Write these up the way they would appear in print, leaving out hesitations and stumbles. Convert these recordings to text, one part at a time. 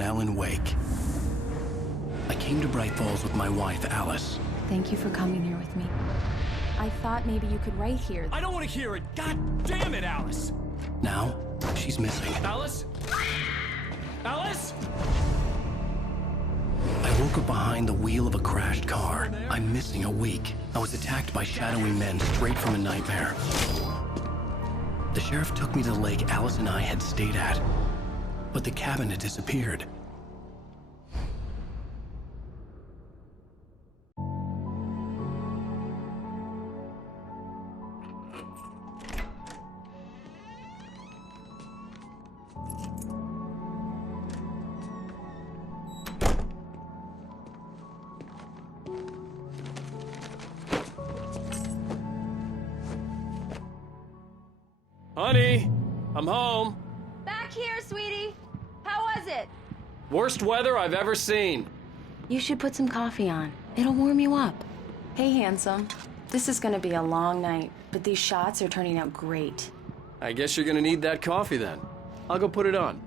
Alan Wake. I came to Bright Falls with my wife, Alice. Thank you for coming here with me. I thought maybe you could write here. I don't want to hear it! God damn it, Alice! Now, she's missing. Alice? Alice? I woke up behind the wheel of a crashed car. I'm missing a week. I was attacked by shadowy men straight from a nightmare. The sheriff took me to the lake Alice and I had stayed at, but the cabin had disappeared. Honey, I'm home. Back here, sweetie. How was it? Worst weather I've ever seen. You should put some coffee on. It'll warm you up. Hey, handsome. This is gonna be a long night, but these shots are turning out great. I guess you're gonna need that coffee then. I'll go put it on.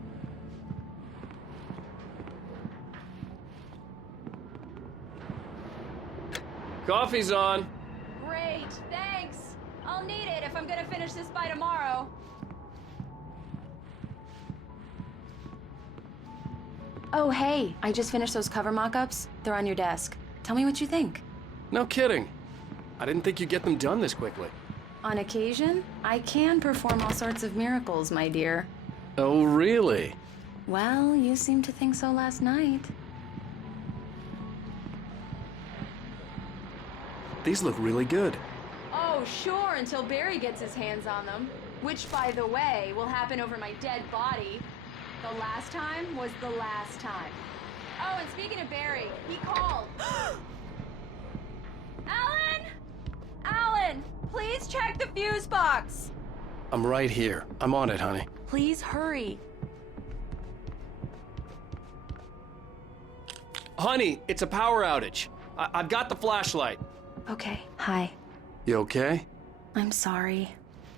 Coffee's on. Great, thanks. I'll need it if I'm gonna finish this by tomorrow. Oh, hey, I just finished those cover mock-ups. They're on your desk. Tell me what you think. No kidding. I didn't think you'd get them done this quickly. On occasion, I can perform all sorts of miracles, my dear. Oh, really? Well, you seemed to think so last night. These look really good. Oh, sure, until Barry gets his hands on them. Which, by the way, will happen over my dead body. The last time was the last time. Oh, and speaking of Barry, he called. Alan! Alan, please check the fuse box. I'm right here. I'm on it, honey. Please hurry. Honey, it's a power outage. I've got the flashlight. Okay, hi. You okay? I'm sorry.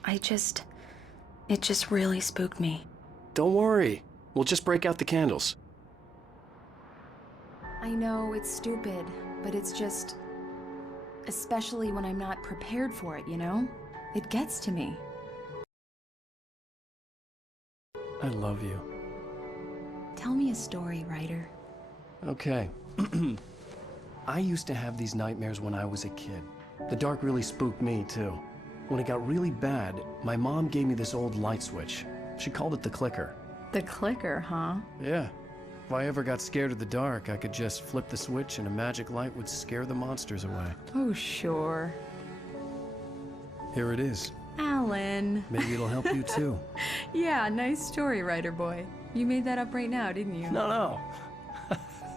It just really spooked me. Don't worry. We'll just break out the candles. I know it's stupid, but it's just... especially when I'm not prepared for it, you know? It gets to me. I love you. Tell me a story, writer. Okay. I used to have these nightmares when I was a kid. The dark really spooked me, too. When it got really bad, my mom gave me this old light switch. She called it the clicker. The clicker, huh? Yeah. If I ever got scared of the dark, I could just flip the switch and a magic light would scare the monsters away. Oh, sure. Here it is. Alan. Maybe it'll help you, too. Yeah, nice story, writer boy. You made that up right now, didn't you? No.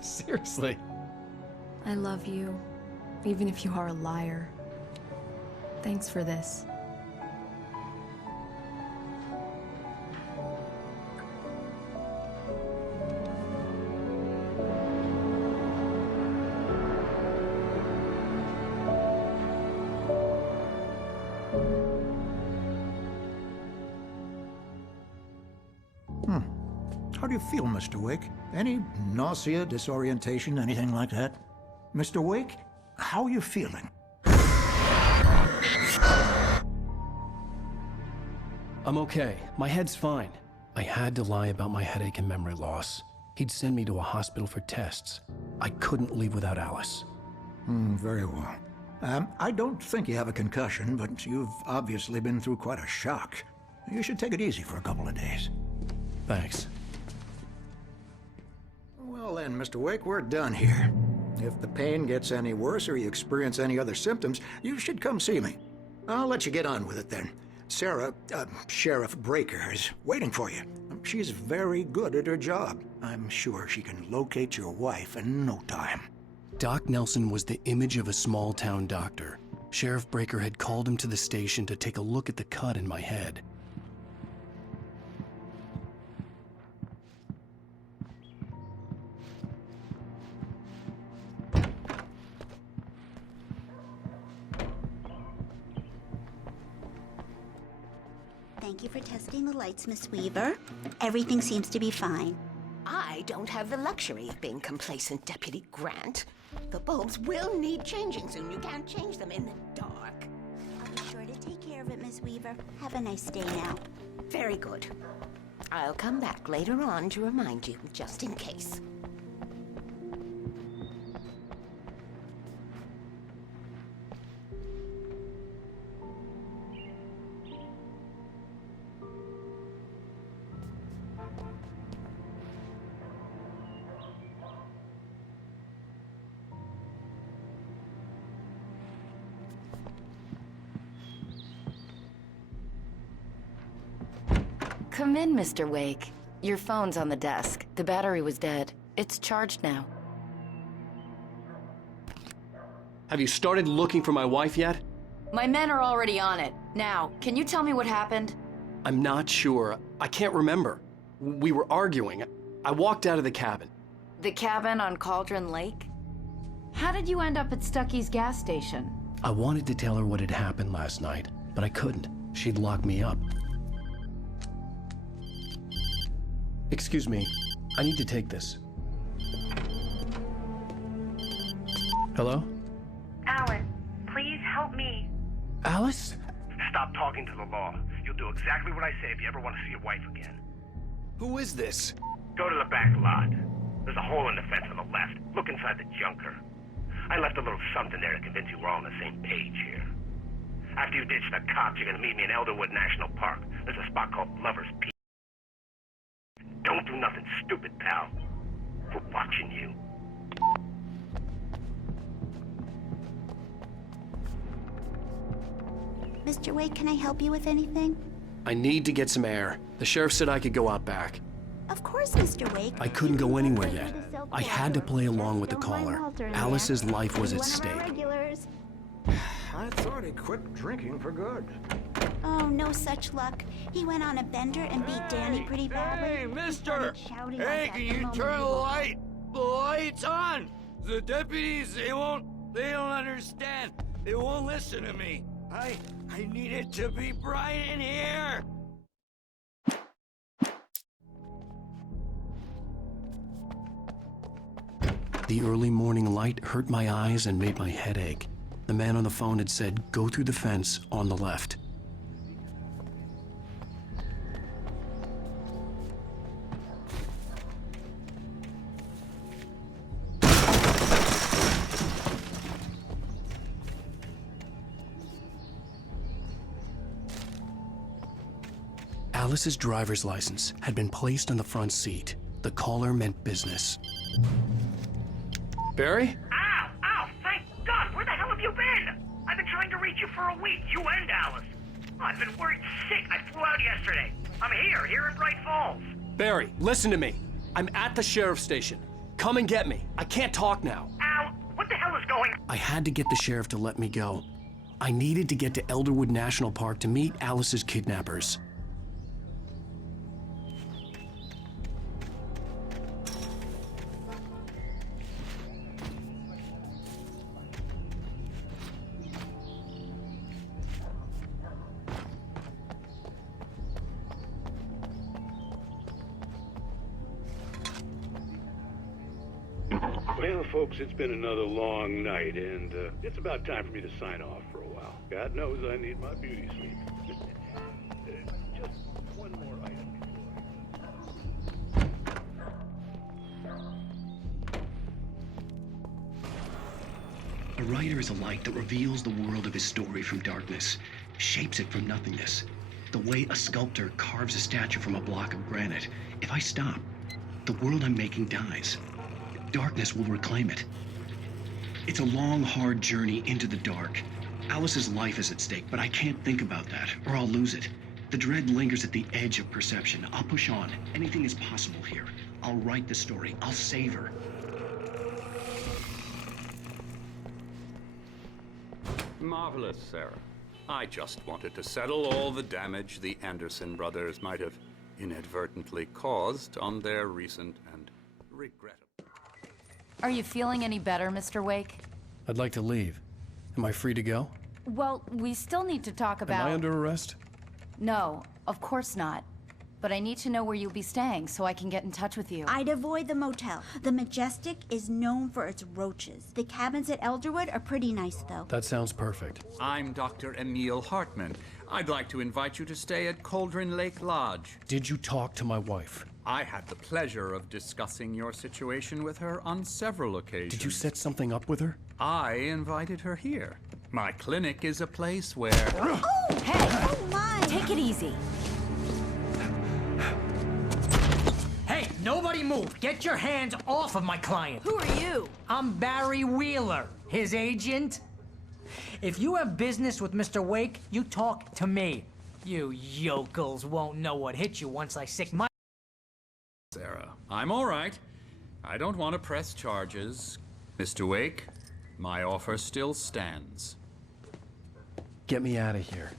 Seriously. I love you, even if you are a liar. Thanks for this. How do you feel, Mr. Wake? Any nausea, disorientation, anything like that? Mr. Wake, how are you feeling? I'm okay. My head's fine. I had to lie about my headache and memory loss. He'd send me to a hospital for tests. I couldn't leave without Alice. Very well. I don't think you have a concussion, but you've obviously been through quite a shock. You should take it easy for a couple of days. Thanks. Well then, Mr. Wake, we're done here. If the pain gets any worse or you experience any other symptoms, you should come see me. I'll let you get on with it then. Sarah, Sheriff Breaker, is waiting for you. She's very good at her job. I'm sure she can locate your wife in no time. Doc Nelson was the image of a small-town doctor. Sheriff Breaker had called him to the station to take a look at the cut in my head. Thank you for testing the lights, Miss Weaver. Everything seems to be fine. I don't have the luxury of being complacent, Deputy Grant. The bulbs will need changing soon. You can't change them in the dark. I'll be sure to take care of it, Miss Weaver. Have a nice day now. Very good. I'll come back later on to remind you, just in case. Come in, Mr. Wake. Your phone's on the desk. The battery was dead. It's charged now. Have you started looking for my wife yet? My men are already on it. Now, can you tell me what happened? I'm not sure. I can't remember. We were arguing. I walked out of the cabin. The cabin on Cauldron Lake? How did you end up at Stucky's gas station? I wanted to tell her what had happened last night, but I couldn't. She'd lock me up. Excuse me, I need to take this. Hello? Alice, please help me. Alice? Stop talking to the law. You'll do exactly what I say if you ever want to see your wife again. Who is this? Go to the back lot. There's a hole in the fence on the left. Look inside the junker. I left a little something there to convince you we're all on the same page here. After you ditch the cops, you're gonna meet me in Elderwood National Park. There's a spot called Lover's Peak. Don't do nothing stupid, pal. We're watching you. Mr. Wake, can I help you with anything? I need to get some air. The sheriff said I could go out back. Of course, Mr. Wake. I couldn't go anywhere yet. I had to play along with the caller. Alice's life was at stake. I thought he quit drinking for good. Oh, no such luck. He went on a bender and beat Danny pretty badly. Hey, mister! He started shouting Hey, like that can the you moment turn he the walked. lights on? The deputies, they don't understand. They won't listen to me. I need it to be bright in here. The early morning light hurt my eyes and made my head ache. The man on the phone had said, go through the fence on the left. Alice's driver's license had been placed on the front seat. The caller meant business. Barry? Ow! Ow! Thank God! Where the hell have you been? I've been trying to reach you for a week, you and Alice. Oh, I've been worried sick. I flew out yesterday. I'm here in Bright Falls. Barry, listen to me. I'm at the sheriff's station. Come and get me. I can't talk now. Al, what the hell is going on? I had to get the sheriff to let me go. I needed to get to Elderwood National Park to meet Alice's kidnappers. Well, folks, it's been another long night, and it's about time for me to sign off for a while. God knows I need my beauty sleep. Just one more item A writer is a light that reveals the world of his story from darkness, shapes it from nothingness. The way a sculptor carves a statue from a block of granite. If I stop, the world I'm making dies. Darkness will reclaim it. It's a long, hard journey into the dark. Alice's life is at stake, but I can't think about that, or I'll lose it. The dread lingers at the edge of perception. I'll push on. Anything is possible here. I'll write the story. I'll save her. Marvelous, Sarah. I just wanted to settle all the damage the Anderson brothers might have inadvertently caused on their recent and regrettable... Are you feeling any better, Mr. Wake? I'd like to leave. Am I free to go? Well, we still need to talk about... Am I under arrest? No, of course not. But I need to know where you'll be staying so I can get in touch with you. I'd avoid the motel. The Majestic is known for its roaches. The cabins at Elderwood are pretty nice, though. That sounds perfect. I'm Dr. Emil Hartman. I'd like to invite you to stay at Cauldron Lake Lodge. Did you talk to my wife? I had the pleasure of discussing your situation with her on several occasions. Did you set something up with her? I invited her here. My clinic is a place where... Oh! Hey! Oh, my! Take it easy. Hey, nobody move! Get your hands off of my client! Who are you? I'm Barry Wheeler, his agent. If you have business with Mr. Wake, you talk to me. You yokels won't know what hit you once I sick my... Sarah, I'm all right. I don't want to press charges. Mr. Wake, my offer still stands. Get me out of here.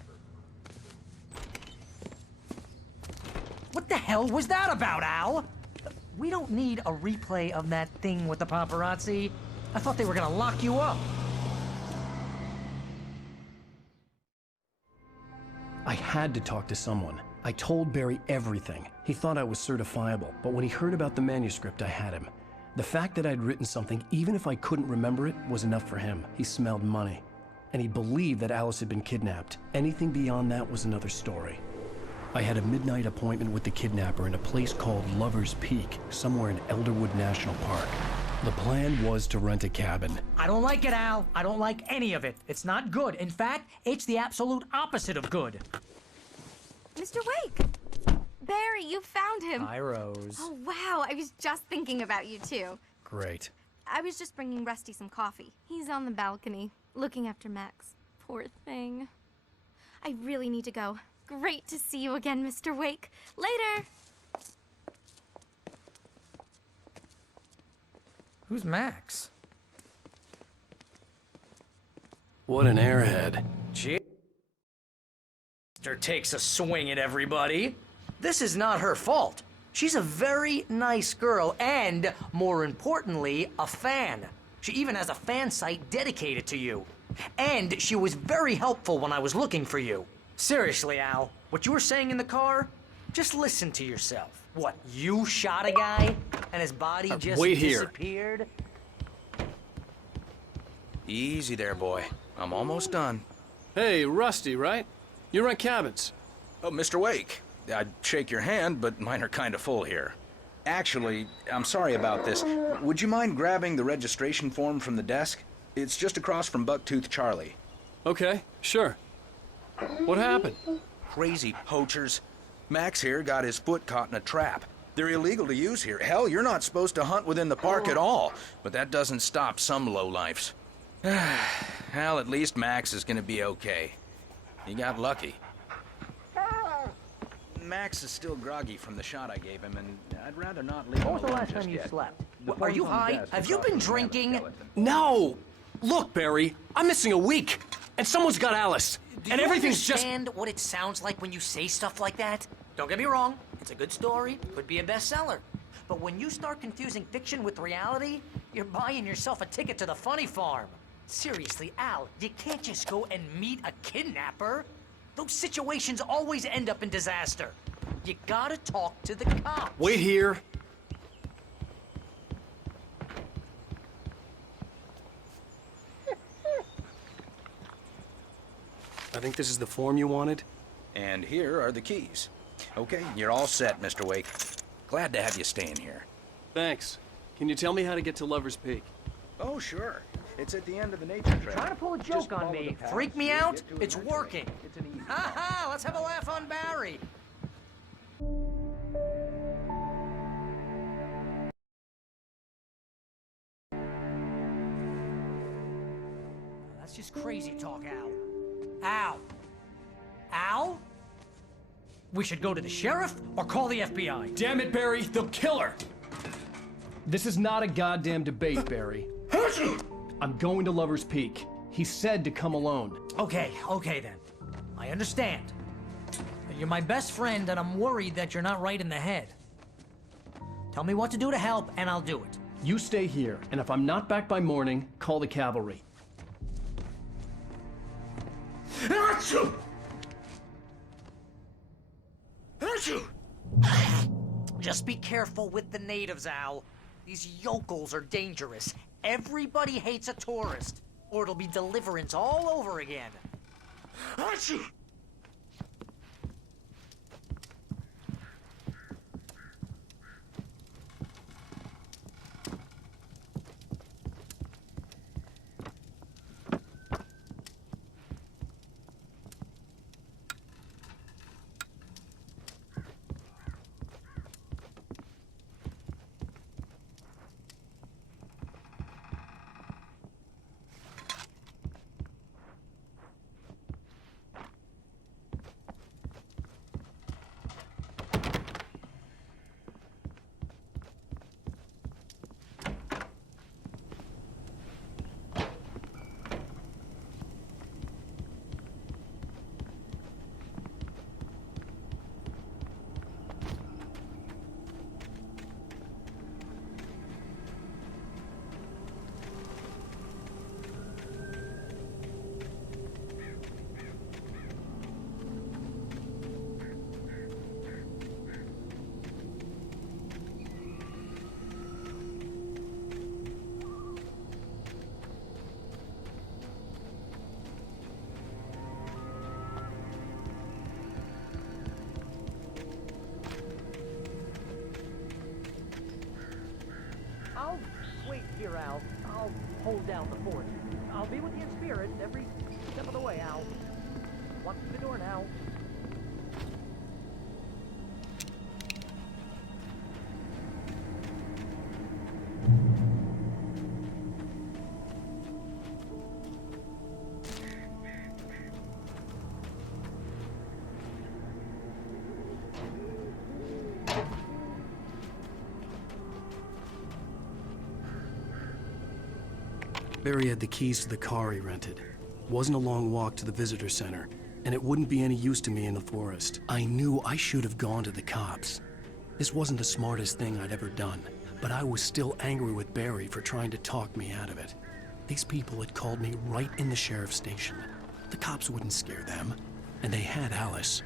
What the hell was that about, Al? We don't need a replay of that thing with the paparazzi. I thought they were gonna lock you up. I had to talk to someone. I told Barry everything. He thought I was certifiable, but when he heard about the manuscript, I had him. The fact that I'd written something, even if I couldn't remember it, was enough for him. He smelled money. And he believed that Alice had been kidnapped. Anything beyond that was another story. I had a midnight appointment with the kidnapper in a place called Lover's Peak, somewhere in Elderwood National Park. The plan was to rent a cabin. I don't like it, Al. I don't like any of it. It's not good. In fact, it's the absolute opposite of good. Mr. Wake! Barry, you found him. Hi, Rose. Oh, wow. I was just thinking about you, too. Great. I was just bringing Rusty some coffee. He's on the balcony, looking after Max. Poor thing. I really need to go. Great to see you again, Mr. Wake. Later! Who's Max? What an airhead. Gee. Takes a swing at everybody. This is not her fault. She's a very nice girl and, more importantly, a fan. She even has a fan site dedicated to you. And she was very helpful when I was looking for you. Seriously, Al, what you were saying in the car, just listen to yourself. What, you shot a guy and his body just disappeared? Easy there, boy. I'm almost done. Hey, Rusty, right? You rent cabins. Oh, Mr. Wake. I'd shake your hand, but mine are kind of full here. Actually, I'm sorry about this. Would you mind grabbing the registration form from the desk? It's just across from Bucktooth Charlie. Okay, sure. What happened? Crazy poachers. Max here got his foot caught in a trap. They're illegal to use here. Hell, you're not supposed to hunt within the park at all. But that doesn't stop some lowlifes. Well, at least Max is gonna be okay. He got lucky. Max is still groggy from the shot I gave him, and I'd rather not leave him alone. When was the last time you slept? Are you high? Have you been drinking? No! Look, Barry, I'm missing a week, and someone's got Alice, and everything's just... Do you understand what it sounds like when you say stuff like that? Don't get me wrong, it's a good story, could be a bestseller. But when you start confusing fiction with reality, you're buying yourself a ticket to the funny farm. Seriously, Al, you can't just go and meet a kidnapper. Those situations always end up in disaster. You gotta talk to the cops. Wait here. I think this is the form you wanted. And here are the keys. Okay, you're all set, Mr. Wake. Glad to have you staying here. Thanks. Can you tell me how to get to Lover's Peak? Oh, sure. It's at the end of the nature trail. Trying to pull a joke on me. Freak me out? It's working. Ha ha! Let's have a laugh on Barry. That's just crazy talk, Al. Al? Al? We should go to the sheriff or call the FBI. Damn it, Barry, they'll kill her! This is not a goddamn debate, Barry. I'm going to Lover's Peak. He said to come alone. Okay then. I understand. You're my best friend, and I'm worried that you're not right in the head. Tell me what to do to help, and I'll do it. You stay here, and if I'm not back by morning, call the cavalry. Achoo! Achoo! Just be careful with the natives, Al. These yokels are dangerous. Everybody hates a tourist, or it'll be Deliverance all over again. Achoo! I'll wait here, Al. I'll hold down the fort. I'll be with you in spirit every step of the way, Al. Walk through the door now. Barry had the keys to the car he rented. Wasn't a long walk to the visitor center, and it wouldn't be any use to me in the forest. I knew I should have gone to the cops. This wasn't the smartest thing I'd ever done, but I was still angry with Barry for trying to talk me out of it. These people had called me right in the sheriff's station. The cops wouldn't scare them, and they had Alice.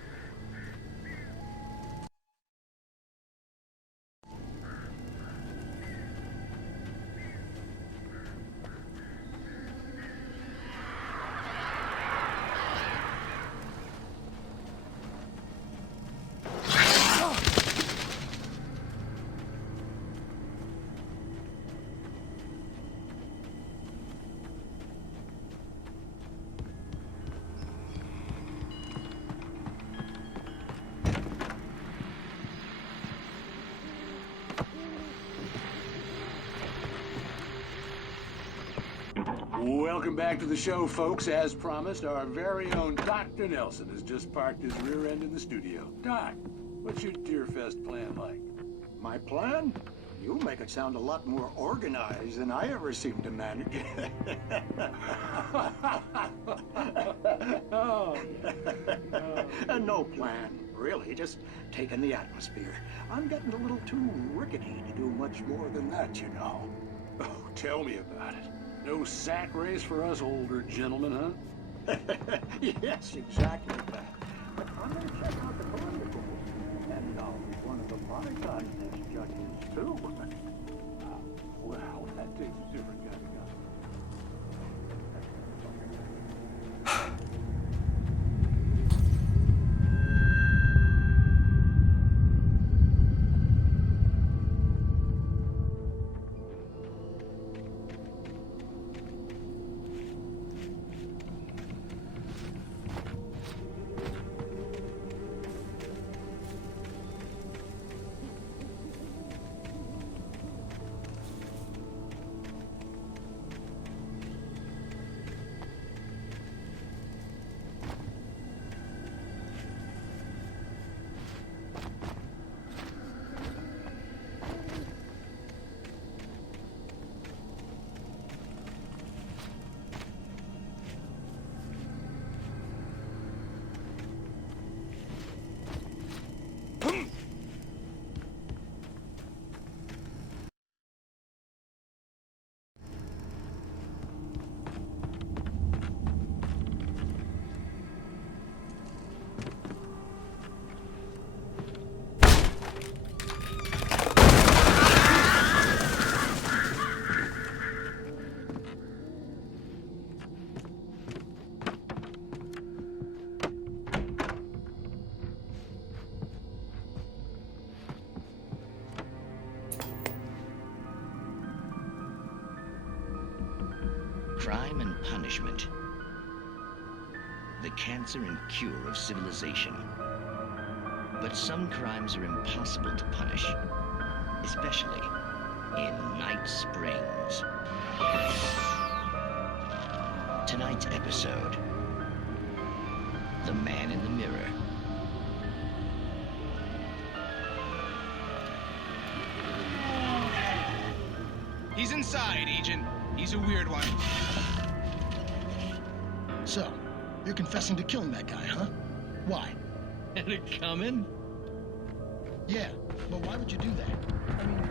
Welcome back to the show, folks. As promised, our very own Dr. Nelson has just parked his rear end in the studio. Doc, what's your Deerfest plan like? My plan? You make it sound a lot more organized than I ever seem to manage. No plan, really. Just taking the atmosphere. I'm getting a little too rickety to do much more than that, you know. Oh, tell me about it. No sack race for us older gentlemen, huh? Yes, exactly that. But I'm going to check out the collectibles. And I'll be one of the my contest judges, too. Well, that takes a different kind of guy. Crime and punishment. The cancer and cure of civilization. But some crimes are impossible to punish, especially in Night Springs. Tonight's episode, The Man in the Mirror. He's inside, Agent. He's a weird one. So, you're confessing to killing that guy, huh? Why? Had it coming? Yeah, but why would you do that? I mean...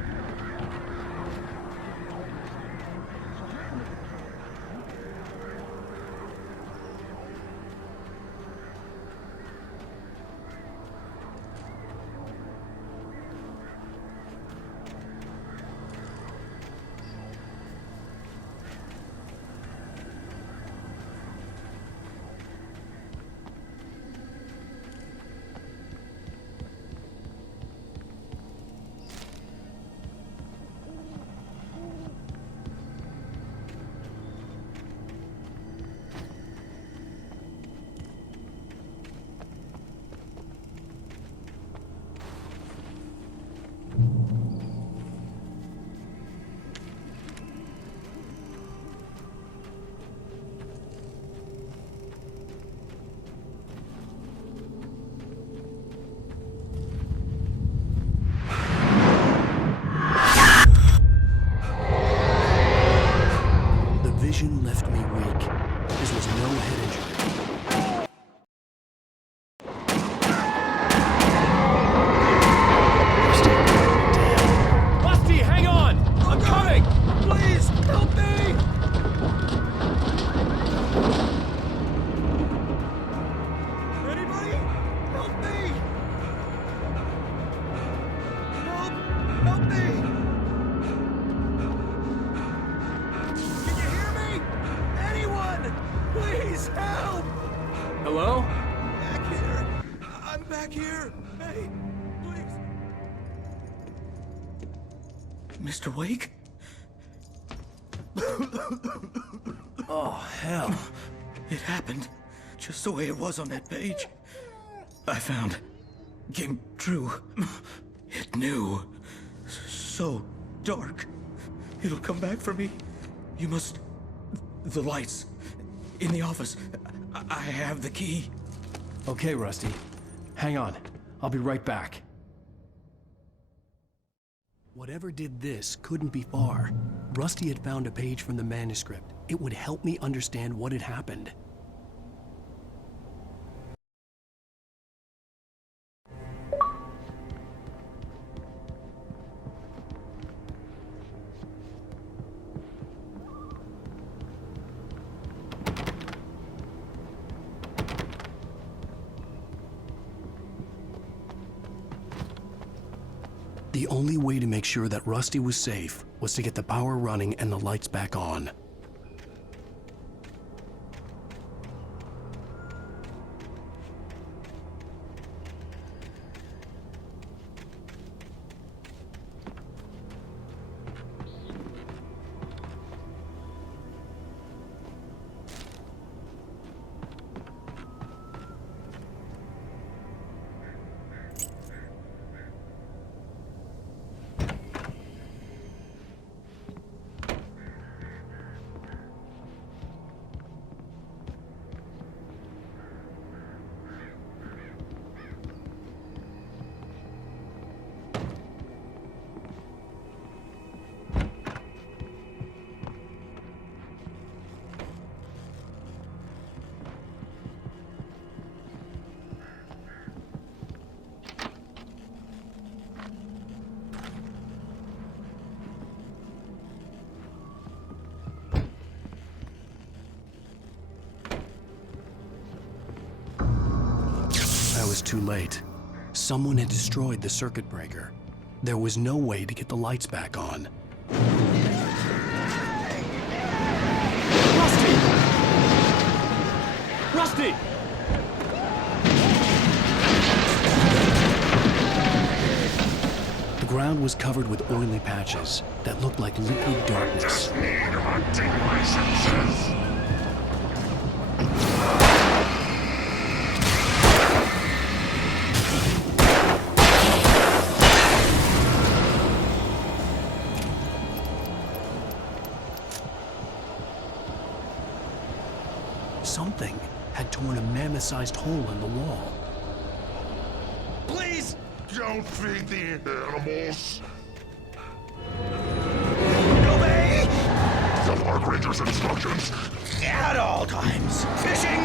vision left me weak. This was no head injury. Rusty, hang on! I'm coming! Please, help me! Anybody? Help me! Help me! Can you hear me? Anyone! Please help! Hello? Back here! I'm back here! Hey, please! Mr. Wake? Oh, hell. It happened just the way it was on that page. I found. Came true. It knew. So dark. It'll come back for me. You must... The lights. In the office. I have the key. Okay, Rusty. Hang on. I'll be right back. Whatever did this couldn't be far. Rusty had found a page from the manuscript. It would help me understand what had happened. The only way to make sure that Rusty was safe was to get the power running and the lights back on. I was too late. Someone had destroyed the circuit breaker. There was no way to get the lights back on. Rusty! Rusty! The ground was was covered with oily patches that looked like liquid darkness. Something had torn a mammoth-sized hole in the wall. Please! Don't feed the animals! Obey! The park ranger's instructions. At all times. Fishing!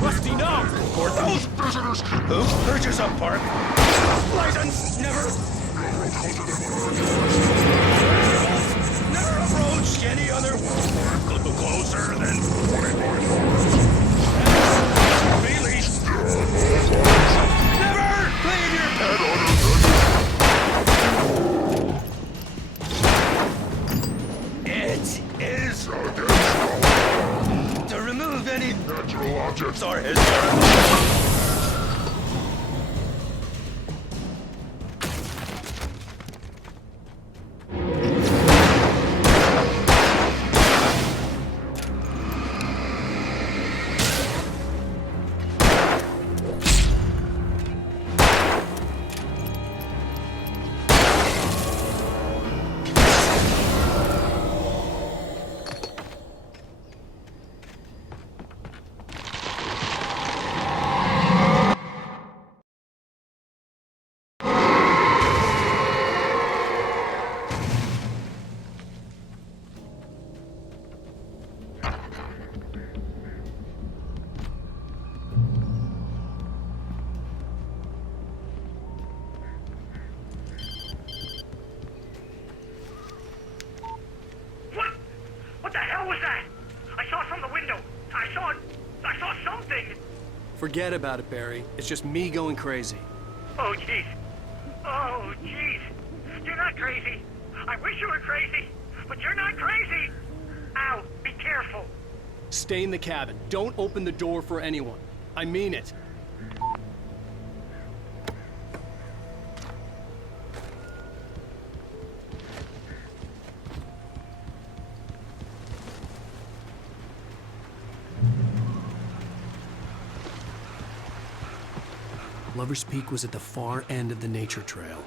Rusty, no! For those visitors who purchase a park license never approach any other closer than 25 release. Never leave your pet It is to remove any natural objects or historical. What the hell was that? I saw from the window. I saw something. Forget about it, Barry. It's just me going crazy. Oh, jeez. Oh, jeez. You're not crazy. I wish you were crazy, but you're not crazy. Ow, be careful. Stay in the cabin. Don't open the door for anyone. I mean it. Lover's Peak was at the far end of the nature trail.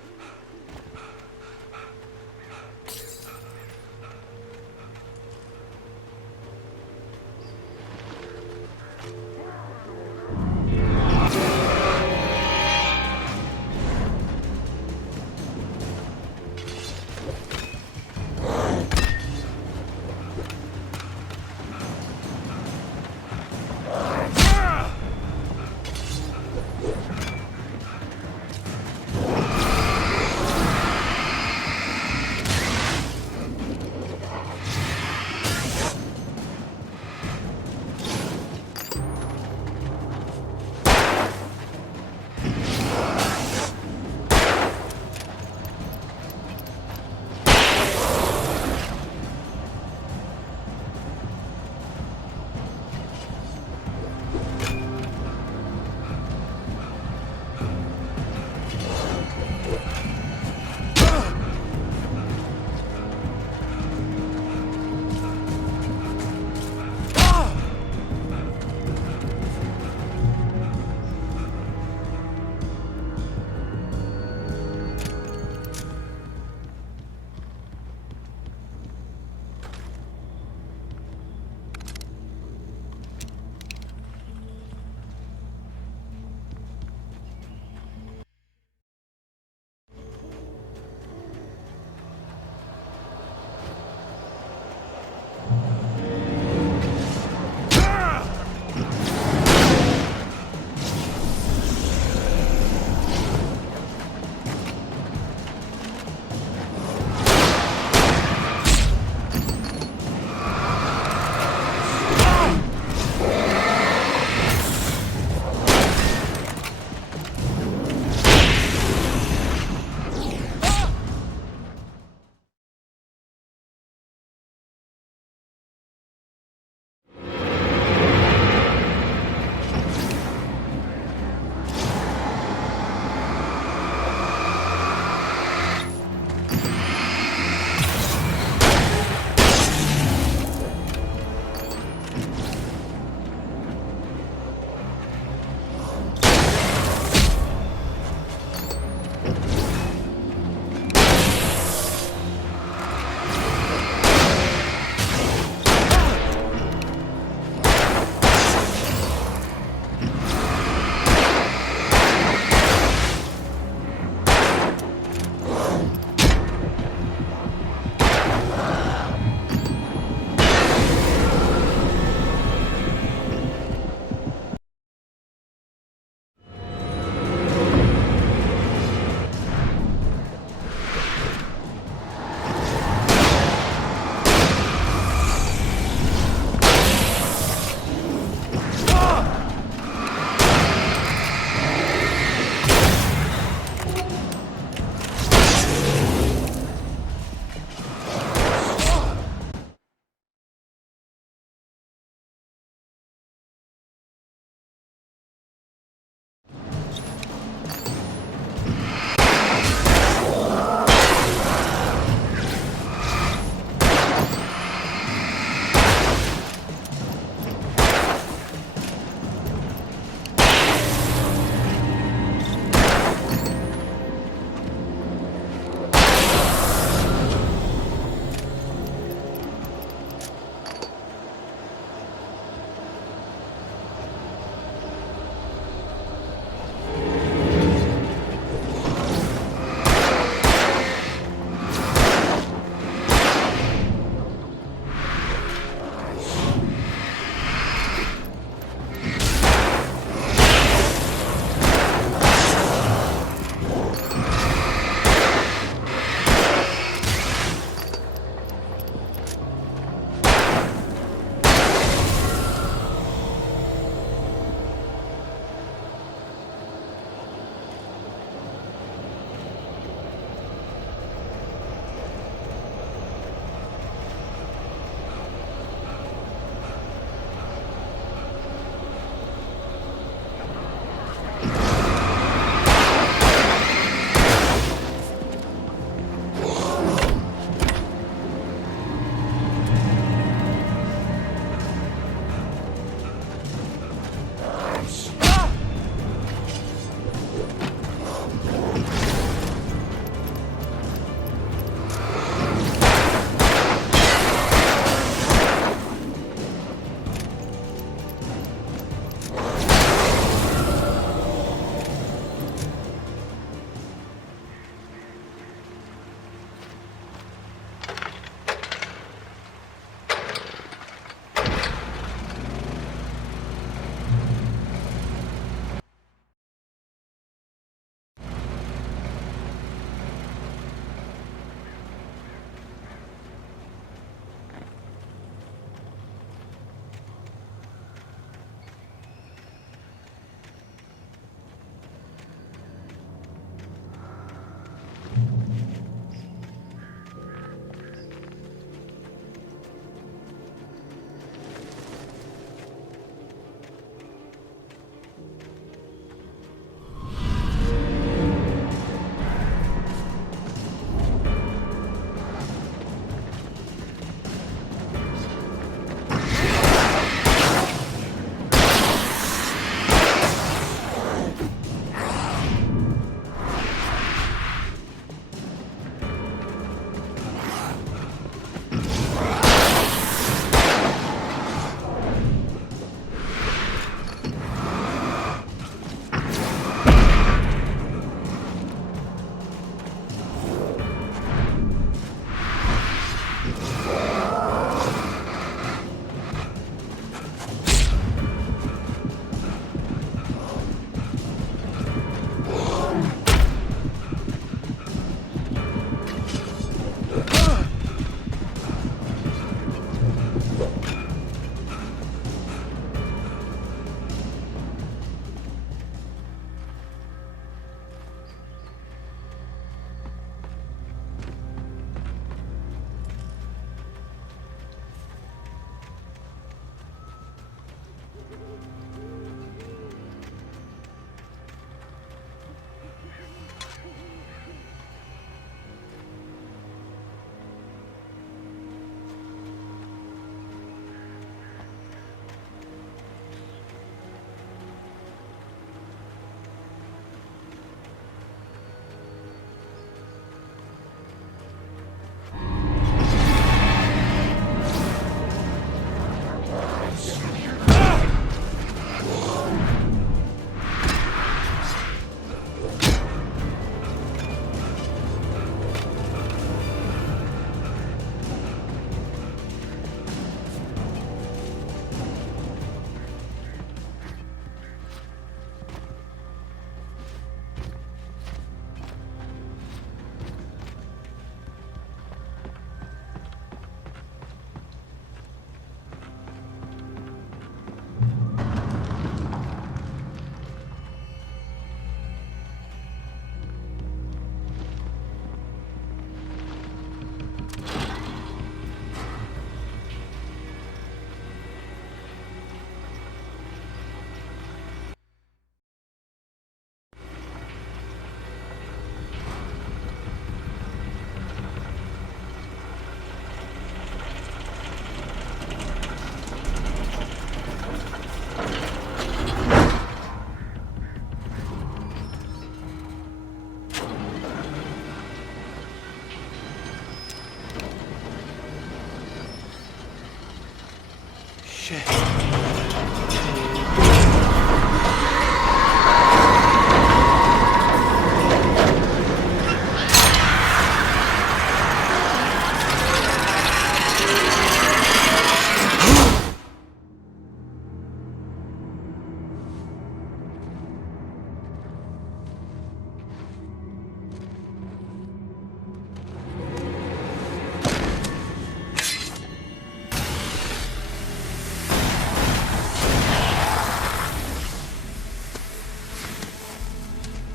Shit.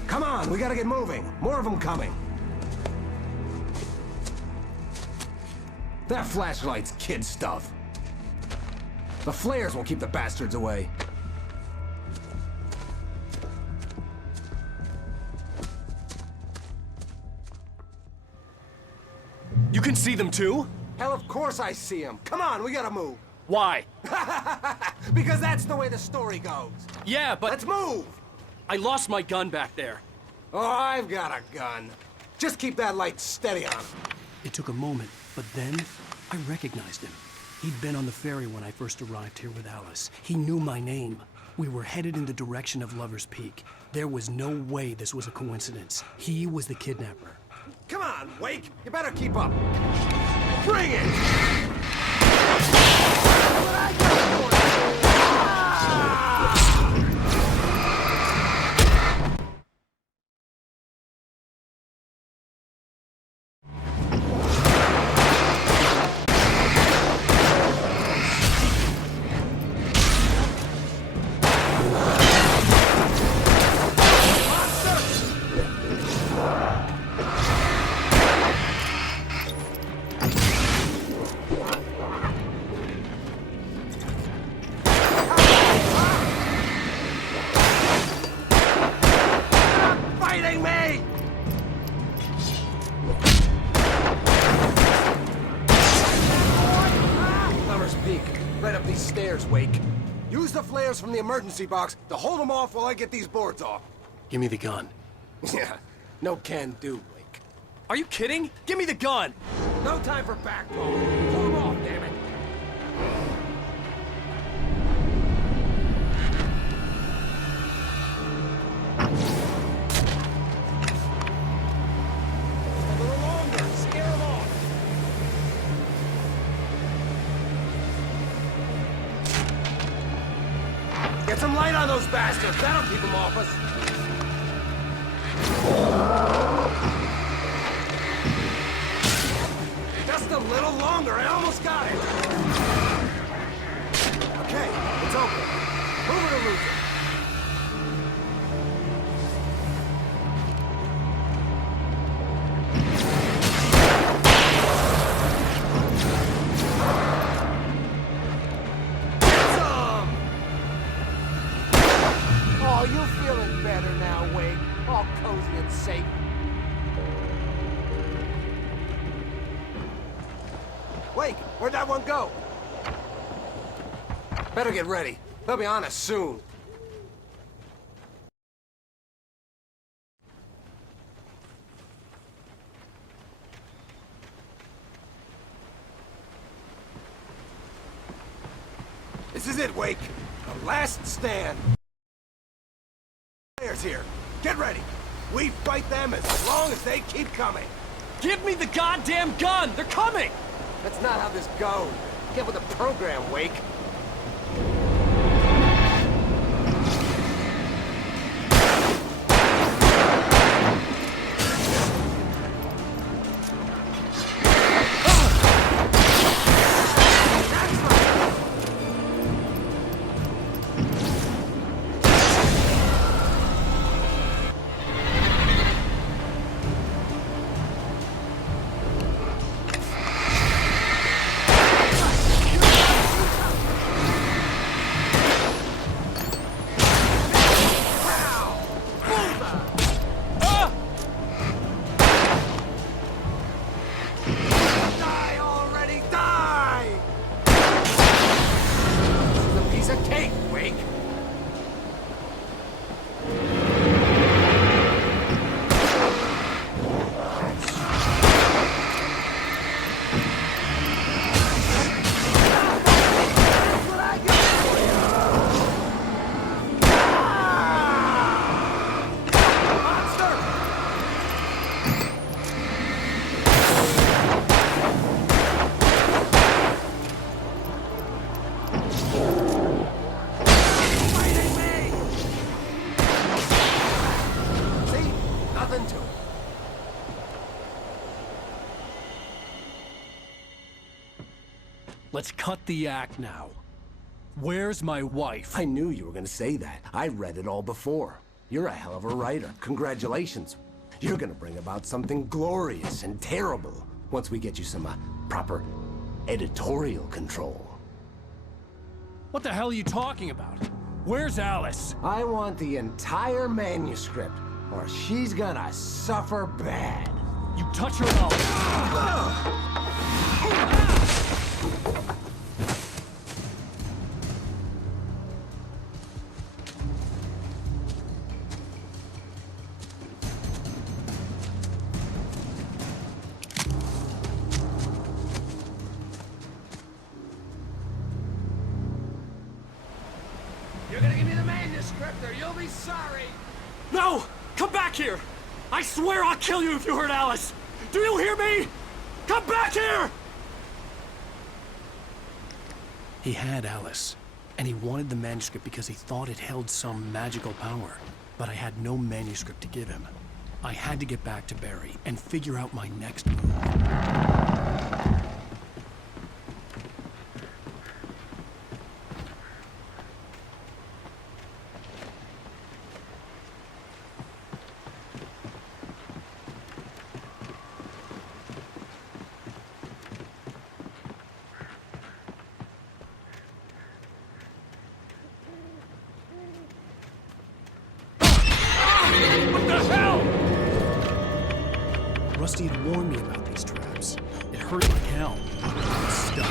Come on, we gotta get moving. More of them coming. That flashlight's kid stuff. The flares will keep the bastards away. You can see them too? Hell, of course I see them. Come on, we gotta move. Why? Because that's the way the story goes. Yeah, but... Let's move! I lost my gun back there. Oh, I've got a gun. Just keep that light steady on him. It took a moment, but then I recognized him. He'd been on the ferry when I first arrived here with Alice. He knew my name. We were headed in the direction of Lover's Peak. There was no way this was a coincidence. He was the kidnapper. Come on, Wake. You better keep up. Bring it! Wake. Use the flares from the emergency box to hold them off while I get these boards off. Give me the gun. Yeah, no can do, Wake. Are you kidding? Give me the gun! No time for backbone. Pull them off, damn it. A little longer. Scare them off. Get some light on those bastards. That'll keep them off us. Just a little longer. I almost got it. Okay, it's open. Move it or lose it. Oh, you feeling better now, Wake? All cozy and safe. Wake, where'd that one go? Better get ready. They'll be on us soon. This is it, Wake. The last stand. Players here. Get ready. We fight them as long as they keep coming. Give me the goddamn gun! They're coming! That's not how this goes. Get with the program, Wake. Let's cut the act now. Where's my wife? I knew you were gonna say that. I read it all before. You're a hell of a writer. Congratulations. You're gonna bring about something glorious and terrible once we get you some proper editorial control. What the hell are you talking about? Where's Alice? I want the entire manuscript, or she's gonna suffer bad. You touch her and I'll... You're gonna give me the manuscript or you'll be sorry! No! Come back here! I swear I'll kill you if you hurt Alice! Do you hear me? Come back here! He had Alice, and he wanted the manuscript because he thought it held some magical power. But I had no manuscript to give him. I had to get back to Barry and figure out my next move. Rusty had warned me about these traps. It hurt like hell. I was stuck.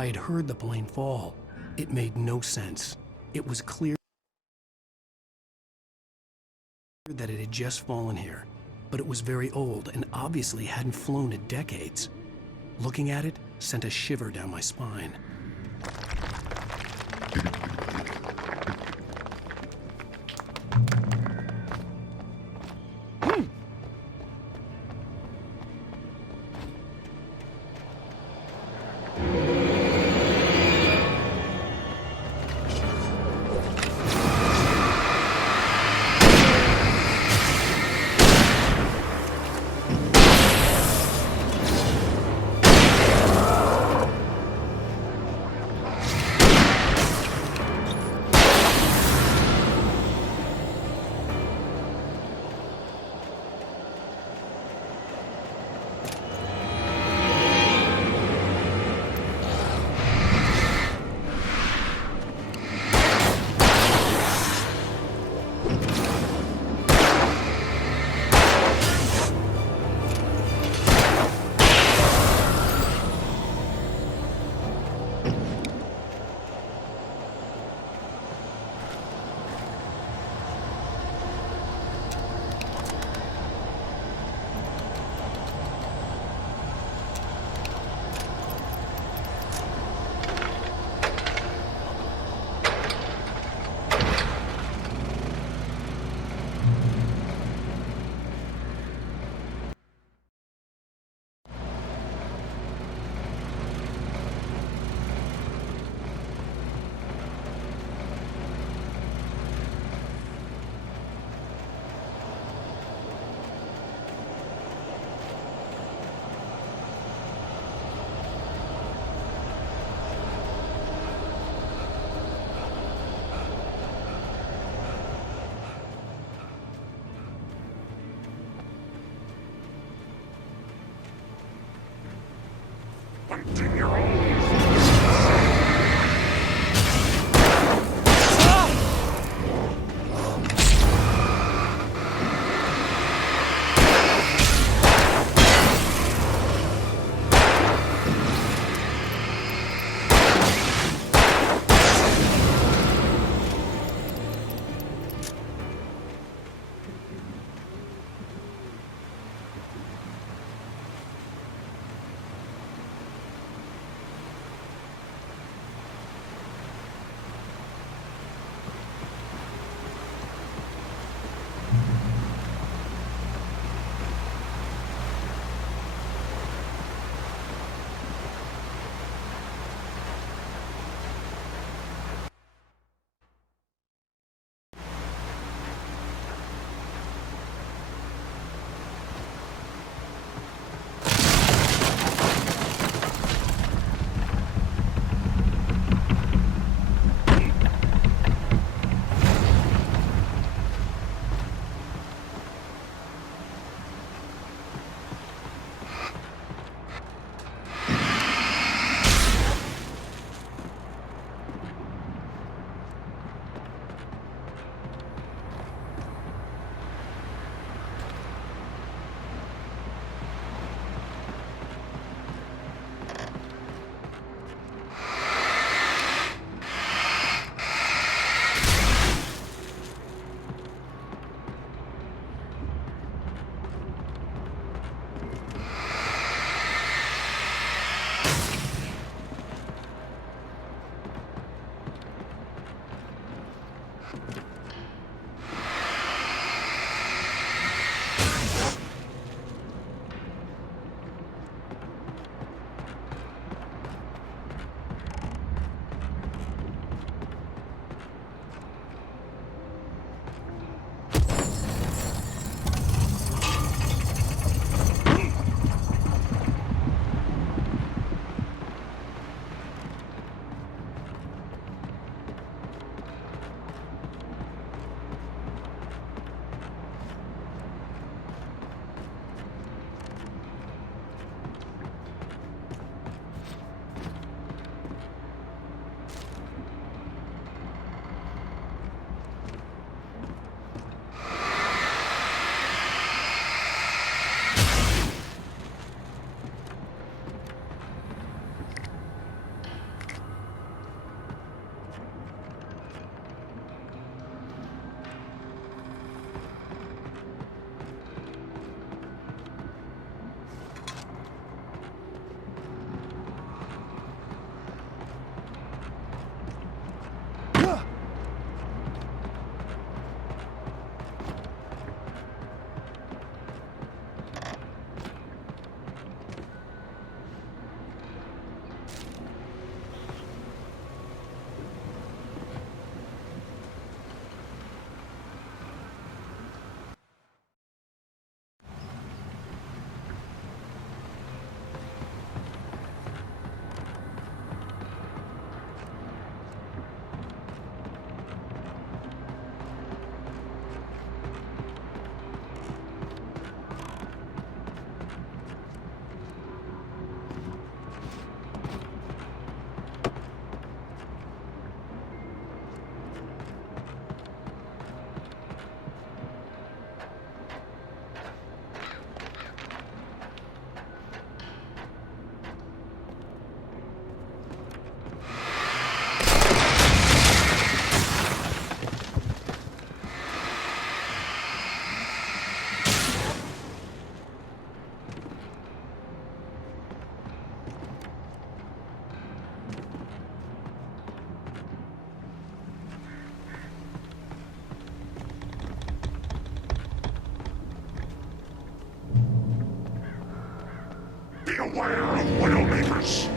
I had heard the plane fall. It made no sense. It was clear that it had just fallen here, but it was very old and obviously hadn't flown in decades. Looking at it sent a shiver down my spine. Beware of Widowmakers!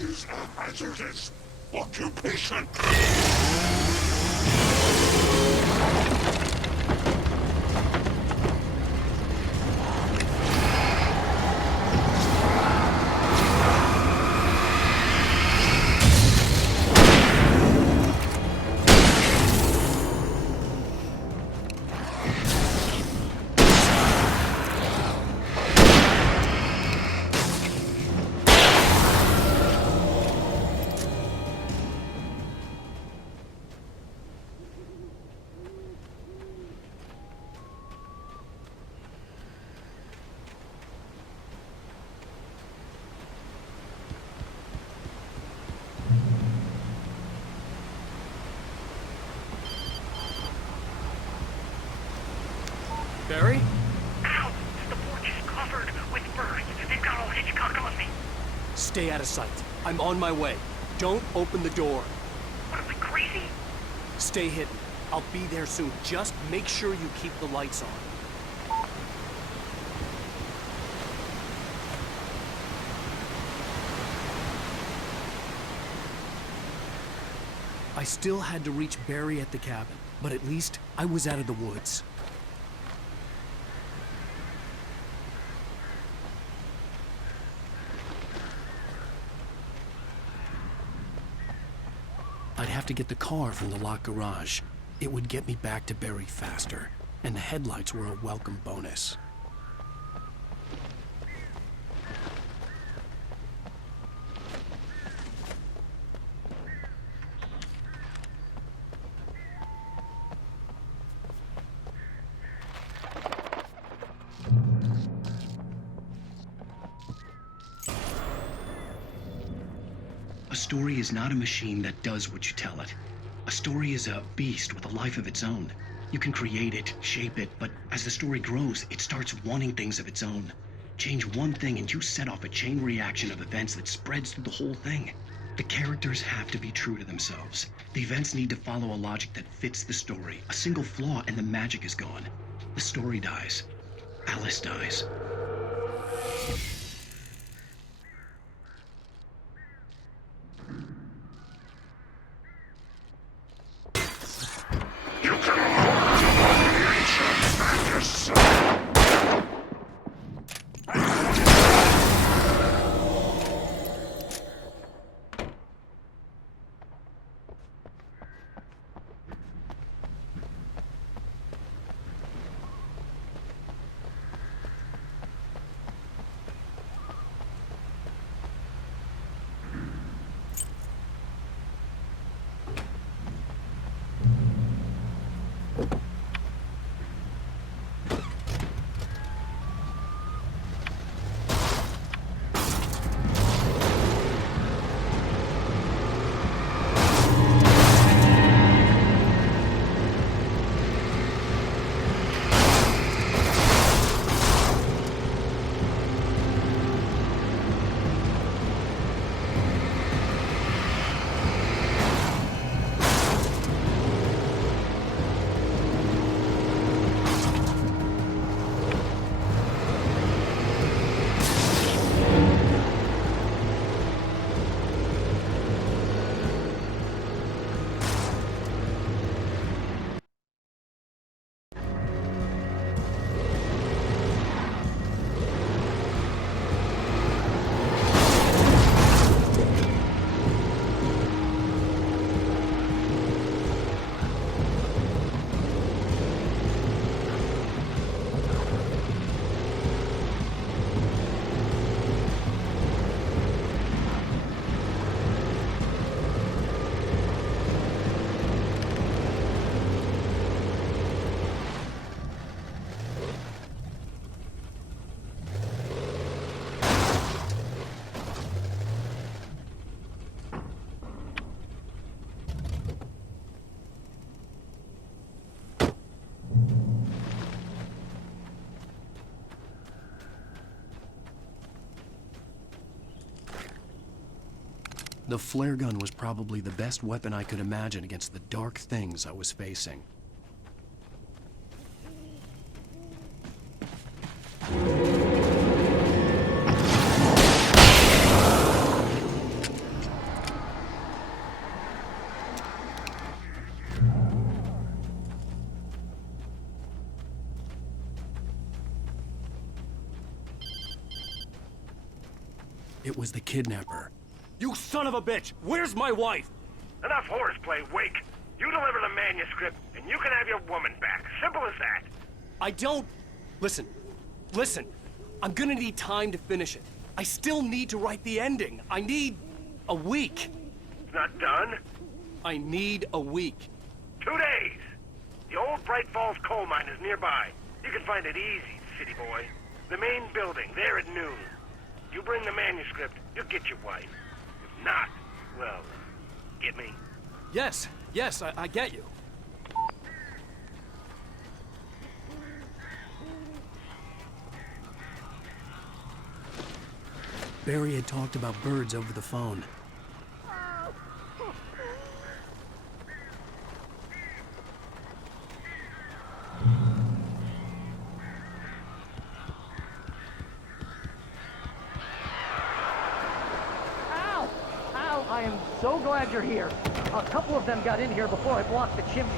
Is a hazardous occupation. Barry? Ow! The porch is covered with furs. They've got all Hitchcock on me. Stay out of sight. I'm on my way. Don't open the door. What, am I crazy? Stay hidden. I'll be there soon. Just make sure you keep the lights on. I still had to reach Barry at the cabin, but at least I was out of the woods. I'd have to get the car from the locked garage. It would get me back to Barry faster, and the headlights were a welcome bonus. A story is not a machine that does what you tell it. A story is a beast with a life of its own. You can create it, shape it, but as the story grows, it starts wanting things of its own. Change one thing and you set off a chain reaction of events that spreads through the whole thing. The characters have to be true to themselves. The events need to follow a logic that fits the story. A single flaw and the magic is gone. The story dies. Alice dies. The flare gun was probably the best weapon I could imagine against the dark things I was facing. It was the kidnapper. You son of a bitch! Where's my wife? Enough horseplay, Wake. You deliver the manuscript, and you can have your woman back. Simple as that. I don't... Listen. I'm gonna need time to finish it. I still need to write the ending. I need a week. It's not done? I need a week. 2 days. The old Bright Falls coal mine is nearby. You can find it easy, city boy. The main building, there at noon. You bring the manuscript, you'll get your wife. If not, well, get me? Yes, I get you. Barry had talked about birds over the phone. I am so glad you're here. A couple of them got in here before I blocked the chimney.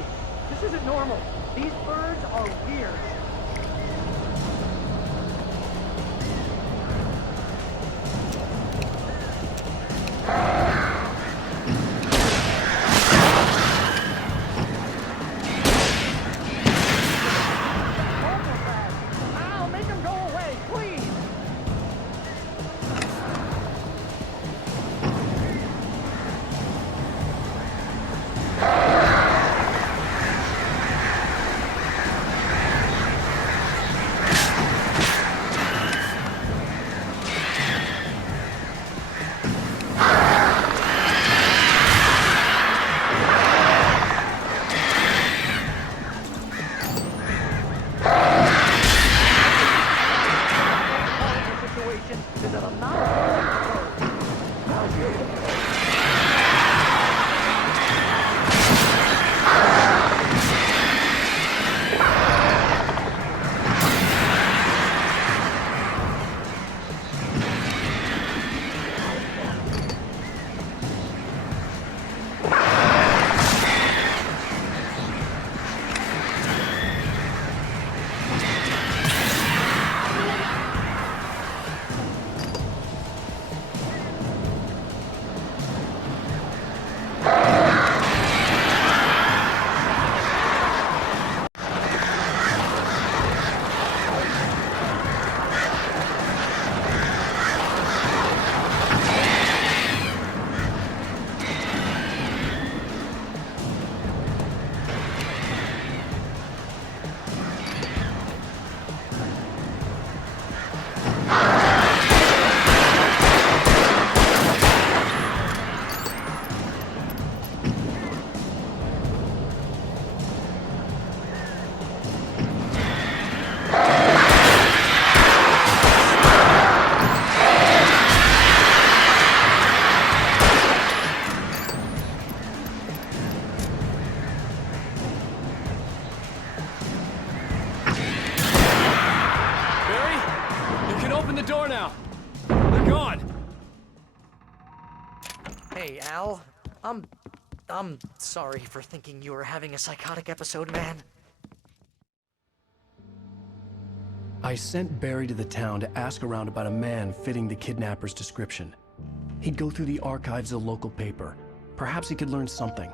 This isn't normal. These birds are weird. Ow, make them go away, please! Open the door now. They're gone. Hey, Al. I'm sorry for thinking you were having a psychotic episode, man. I sent Barry to the town to ask around about a man fitting the kidnapper's description. He'd go through the archives of the local paper. Perhaps he could learn something.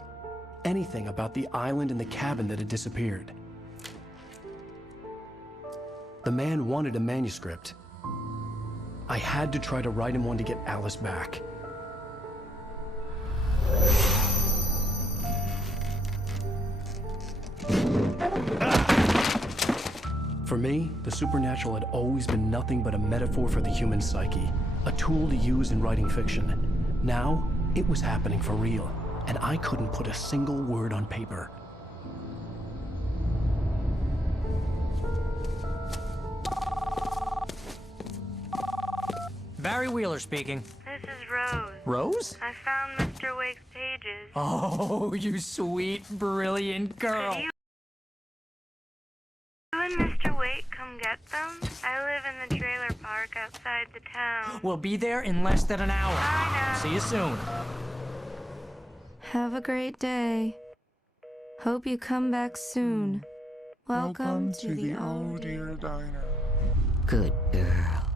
Anything about the island and the cabin that had disappeared. The man wanted a manuscript. I had to try to write him one to get Alice back. For me, the supernatural had always been nothing but a metaphor for the human psyche, a tool to use in writing fiction. Now, it was happening for real, and I couldn't put a single word on paper. Barry Wheeler speaking. This is Rose. Rose? I found Mr. Wake's pages. Oh, you sweet, brilliant girl. Could you and Mr. Wake come get them? I live in the trailer park outside the town. We'll be there in less than an hour. Bye now. See you soon. Have a great day. Hope you come back soon. Welcome to the Oh Dear Diner. Good girl.